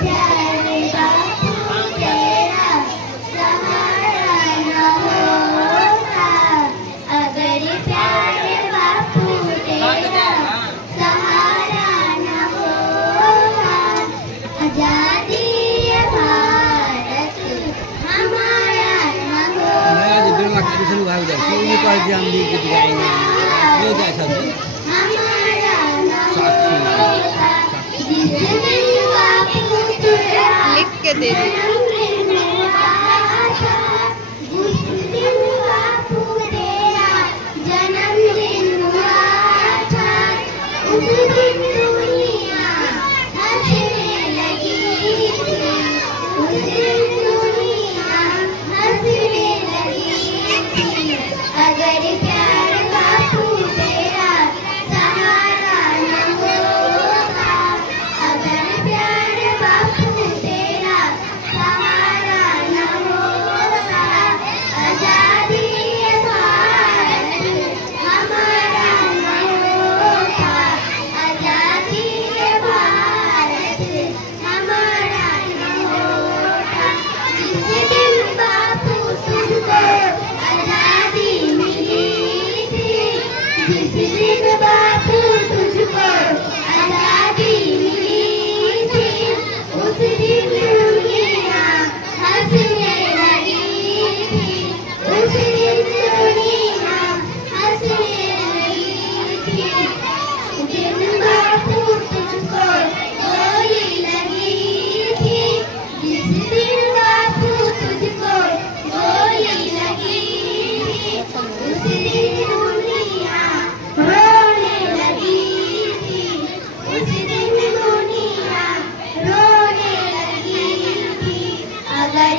प्यारे बापू तेरा सहारा न होता, अगर प्यारे बापू तेरा सहारा न होता, आजादी ये भारत हमारा न होता, हमारा न होता, जिस दिन बापू तेरा लिख के दे दी। जन्मदिन हुआ था, उस दिन बापू तेरा जन्मदिन हुआ था, उस दिन दुनिया हंसने लगी थी, उस दिन दुनिया हंसने लगी थी, अगर प्यारे बापू तेरा सहारा न होता, अगर प्यारे बापू तेरा सहारा न होता, आजादी ये भारत हमारा न होता, आजादी ये भारत हमारा न होता, जिस दिन बापू तुझको आजादी मिली थी, जिस दिन बापू तुझको आजादी मिली थी, उस दिन दुनिया हंसने लगी थी, उस दिन दुनिया हंसने लगी थी, उस दिन बापू तुझको गोली लगी थी, जिस दिन बापू तुझको गोली लगी थी, उस दिन दुनिया रोने लगी थी, उस दिन दुनिया रोने लगी थी, अगर